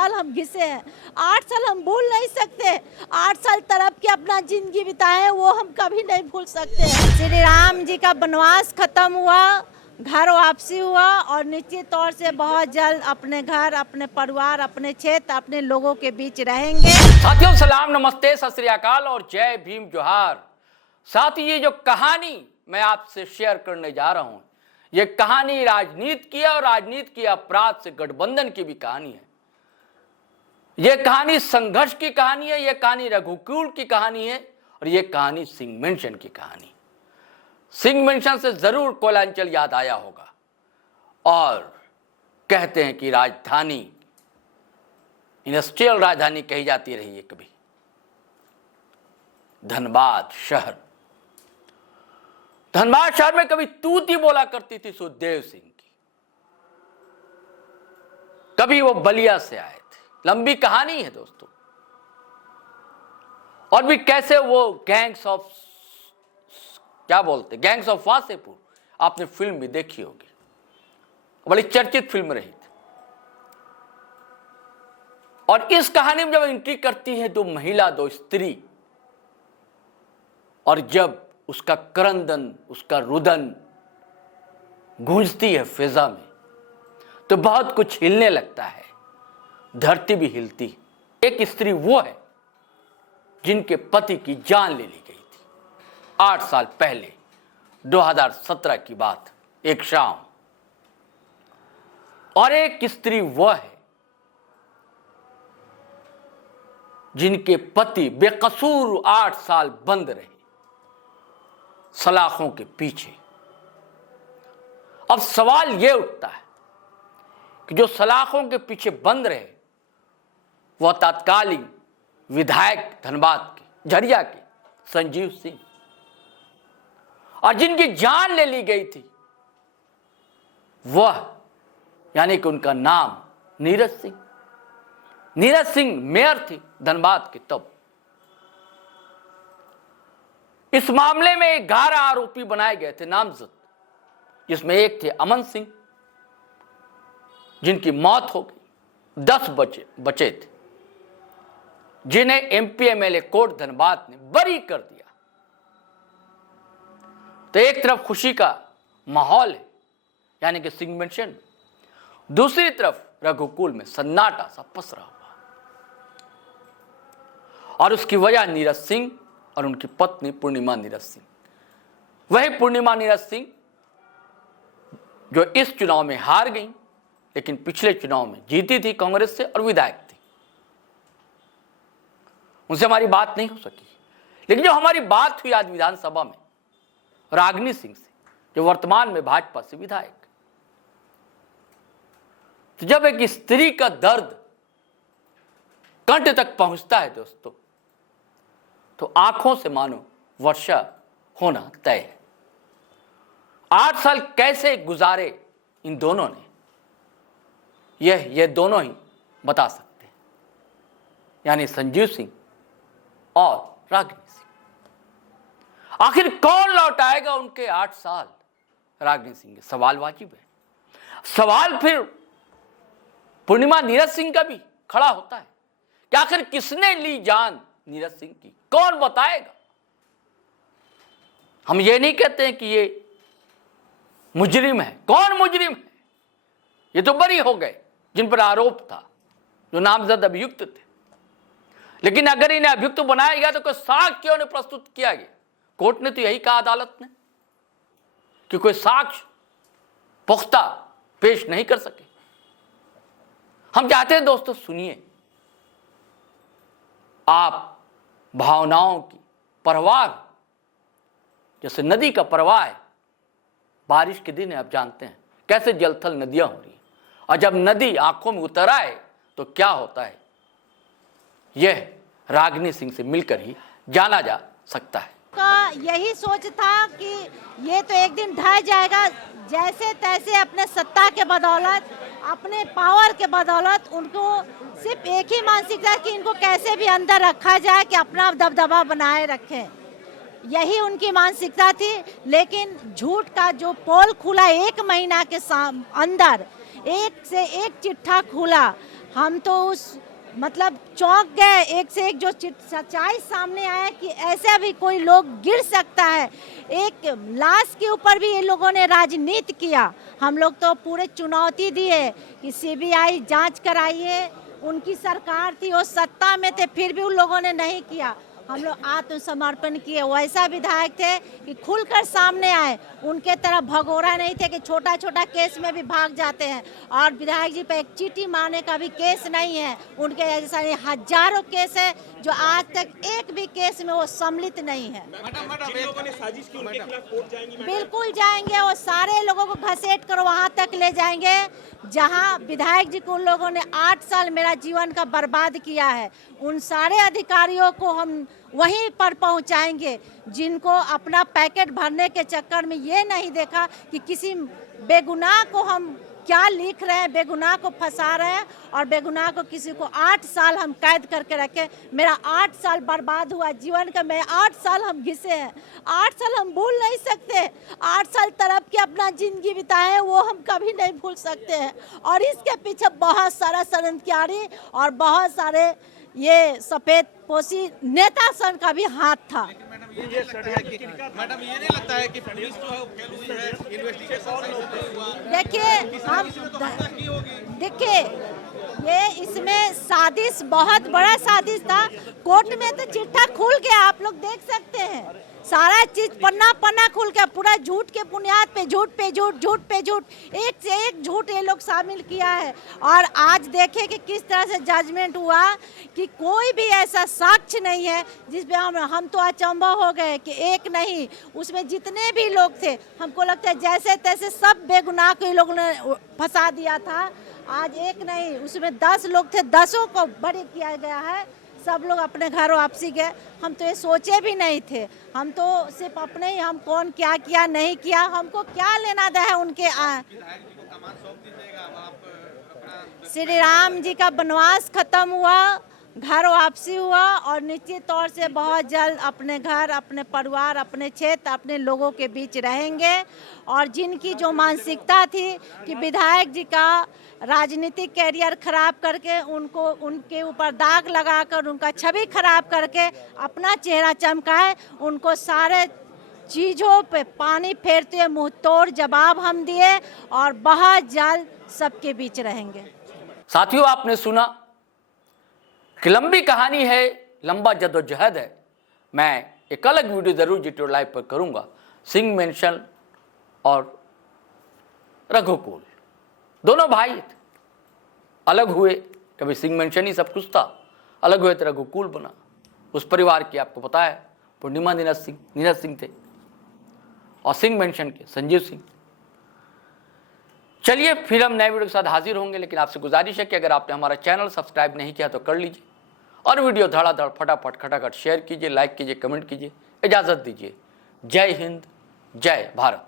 साल हम घिसे हैं, 8 साल हम भूल नहीं सकते। 8 साल तड़प के अपना जिंदगी बिताए वो हम कभी नहीं भूल सकते। श्री राम जी का वनवास खत्म हुआ, घर वापसी हुआ और निश्चित तौर से बहुत जल्द अपने घर, अपने परिवार, अपने क्षेत्र, अपने लोगों के बीच रहेंगे। साथियों सलाम, नमस्ते, सत श्री अकाल और जय भीम जोहार। साथ ही ये जो कहानी मैं आपसे शेयर करने जा रहा हूं, ये कहानी राजनीति की है और राजनीति की अपराध से गठबंधन की भी कहानी है। ये कहानी संघर्ष की कहानी है, ये कहानी रघुकुल की कहानी है और ये कहानी सिंह मेंशन की कहानी। सिंह मेंशन से जरूर कोयलांचल याद आया होगा और कहते हैं कि राजधानी इंडस्ट्रियल राजधानी कही जाती रही है कभी, धनबाद शहर। धनबाद शहर में कभी तूती बोला करती थी सुखदेव सिंह की, कभी वो बलिया से आए थे। लंबी कहानी है दोस्तों। और भी कैसे वो गैंग्स ऑफ वासेपुर, आपने फिल्म भी देखी होगी, बड़ी चर्चित फिल्म रही थी। और इस कहानी में जब एंट्री करती है दो महिला, दो स्त्री, और जब उसका क्रंदन, उसका रुदन गूंजती है फिजा में, तो बहुत कुछ हिलने लगता है, धरती भी हिलती। एक स्त्री वो है जिनके पति की जान ले ली गई थी 8 साल पहले, 2017 की बात, एक शाम। और एक स्त्री वह है जिनके पति बेकसूर 8 साल बंद रहे सलाखों के पीछे। अब सवाल यह उठता है कि जो सलाखों के पीछे बंद रहे वह तत्कालीन विधायक धनबाद के, झरिया के संजीव सिंह, और जिनकी जान ले ली गई थी वह, यानी कि उनका नाम नीरज सिंह। नीरज सिंह मेयर थी धनबाद के तब। इस मामले में 11 आरोपी बनाए गए थे नामजद, जिसमें एक थे अमन सिंह जिनकी मौत हो गई। 10 बचे थे जिन्हें एमपी एमएलए कोर्ट धनबाद ने बरी कर दिया। तो एक तरफ खुशी का माहौल है, यानी कि सिंह मेंशन, दूसरी तरफ रघुकुल में सन्नाटा सा पसरा हुआ। और उसकी वजह नीरज सिंह और उनकी पत्नी पूर्णिमा नीरज सिंह। वही पूर्णिमा नीरज सिंह जो इस चुनाव में हार गई, लेकिन पिछले चुनाव में जीती थी कांग्रेस से और विधायक थी। उनसे हमारी बात नहीं हो सकी, लेकिन जो हमारी बात हुई आज विधानसभा में रागिनी सिंह से, जो वर्तमान में भाजपा से विधायक। तो जब एक स्त्री का दर्द कंठ तक पहुंचता है दोस्तों, तो आंखों से मानो वर्षा होना तय है। 8 साल कैसे गुजारे इन दोनों ने, यह दोनों ही बता सकते हैं, यानी संजीव सिंह और रागिनी सिंह। आखिर कौन लौटाएगा उनके 8 साल रागिनी सिंह के? सवाल वाजिब है। सवाल फिर पूर्णिमा नीरज सिंह का भी खड़ा होता है कि आखिर किसने ली जान नीरज सिंह की, कौन बताएगा? हम ये नहीं कहते हैं कि ये मुजरिम है। कौन मुजरिम है? ये तो बरी हो गए जिन पर आरोप था, जो नामजद अभियुक्त थे। लेकिन अगर इन्हें अभियुक्त बनाया गया तो कोई साक्ष्य क्यों नहीं प्रस्तुत किया गया? कोर्ट ने तो यही कहा, अदालत ने, कि कोई साक्ष्य पुख्ता पेश नहीं कर सके। हम चाहते हैं दोस्तों, सुनिए, आप भावनाओं की परवाह, जैसे नदी का प्रवाह है, बारिश के दिन है, आप जानते हैं कैसे जलथल नदियां हो रही हैं, और जब नदी आंखों में उतर आए तो क्या होता है, यह रागिनी सिंह से मिलकर ही जाना जा सकता है। का यही सोच था कि ये तो एक दिन ढह जाएगा, जैसे तैसे अपने सत्ता के बदौलत, अपने पावर के बदौलत उनको सिर्फ एक ही मानसिकता कि इनको कैसे भी अंदर रखा जाए, कि अपना दबदबा बनाए रखें, यही उनकी मानसिकता थी। लेकिन झूठ का जो पोल खुला 1 महीना के अंदर, एक से एक चिट्ठा खुला, हम तो उस मतलब चौंक गए, एक से एक जो सच्चाई सामने आया कि ऐसा भी कोई लोग गिर सकता है। एक लाश के ऊपर भी ये लोगों ने राजनीति किया। हम लोग तो पूरे चुनौती दिए कि सीबीआई जांच कराइए, उनकी सरकार थी, वो सत्ता में थे, फिर भी उन लोगों ने नहीं किया। हम लोग आत्मसमर्पण किए। वैसा विधायक थे कि खुलकर सामने आए, उनके तरफ भगोड़ा नहीं थे कि छोटा छोटा केस में भी भाग जाते हैं। और विधायक जी पे एक चीटी मारने का भी केस नहीं है, उनके ऐसा नहीं, हजारों केस है जो आज तक एक भी केस में वो सम्मिलित नहीं है। बिल्कुल जाएंगे, वो सारे लोगों को घसीट कर वहाँ तक ले जाएंगे जहाँ विधायक जी को उन लोगों ने 8 साल मेरा जीवन का बर्बाद किया है। उन सारे अधिकारियों को हम वहीं पर पहुंचाएंगे जिनको अपना पैकेट भरने के चक्कर में ये नहीं देखा कि किसी बेगुनाह को हम क्या लिख रहे हैं, बेगुनाह को फंसा रहे हैं और बेगुनाह को किसी को 8 साल हम कैद करके रखे। मेरा 8 साल बर्बाद हुआ जीवन का, मैं 8 साल हम घिसे हैं, 8 साल हम भूल नहीं सकते। 8 साल तड़प के अपना जिंदगी बिताए हैं, वो हम कभी नहीं भूल सकते हैं। और इसके पीछे बहुत सारा षड्यंत्रकारी और बहुत सारे ये सफेद पोशी नेता सन का भी हाथ था। मैडम ये नहीं लगता है कि पुलिस जो है फेल हुई है, इन्वेस्टिगेशन देखिए ये इसमें साजिश, बहुत बड़ा साजिश था। कोर्ट में तो चिट्ठा खुल गया, आप लोग देख सकते हैं, सारा चीज पन्ना पन्ना खुल गया, पूरा झूठ के बुनियाद पे झूठ पे झूठ, झूठ पे झूठ, एक से एक झूठ ये लोग शामिल किया है। और आज देखे कि किस तरह से जजमेंट हुआ कि कोई भी ऐसा साक्ष्य नहीं है जिसपे हम तो अचंभा हो गए कि एक नहीं, उसमें जितने भी लोग थे हमको लगता है जैसे तैसे सब बेगुनाह को लोगों ने फंसा दिया था। आज एक नहीं, उसमें 10 लोग थे, 10 को बरी किया गया है, सब लोग अपने घर वापसी गए। हम तो ये सोचे भी नहीं थे, हम तो सिर्फ अपने ही, हम कौन क्या किया नहीं किया, हमको क्या लेना देना है उनके श्री राम जी का वनवास खत्म हुआ, घर वापसी हुआ और निश्चित तौर से बहुत जल्द अपने घर, अपने परिवार, अपने क्षेत्र, अपने लोगों के बीच रहेंगे। और जिनकी जो मानसिकता थी कि विधायक जी का राजनीतिक कैरियर खराब करके उनको, उनके ऊपर दाग लगाकर, उनका छवि खराब करके अपना चेहरा चमकाए, उनको सारे चीज़ों पे पानी फेरते हुए मुंह तोड़ जवाब हम दिए और बहुत जल्द सबके बीच रहेंगे। साथियों, आपने सुना कि लंबी कहानी है, लंबा जद्दोजहद है। मैं एक अलग वीडियो जरूर जी लाइव पर करूंगा। सिंह मेंशन और रघुकुल दोनों भाई थे, अलग हुए, कभी सिंह मेंशन ही सब कुछ था, अलग हुए तो रघुकुल बना। उस परिवार की आपको पता है पूर्णिमा नीरज सिंह थे और सिंह मेंशन के संजीव सिंह। चलिए फिर हम नए वीडियो के साथ हाजिर होंगे, लेकिन आपसे गुजारिश है कि अगर आपने हमारा चैनल सब्सक्राइब नहीं किया तो कर लीजिए और वीडियो धड़ाधड़ फटाफट खटाखट शेयर कीजिए, लाइक कीजिए, कमेंट कीजिए। इजाजत दीजिए। जय हिंद, जय भारत।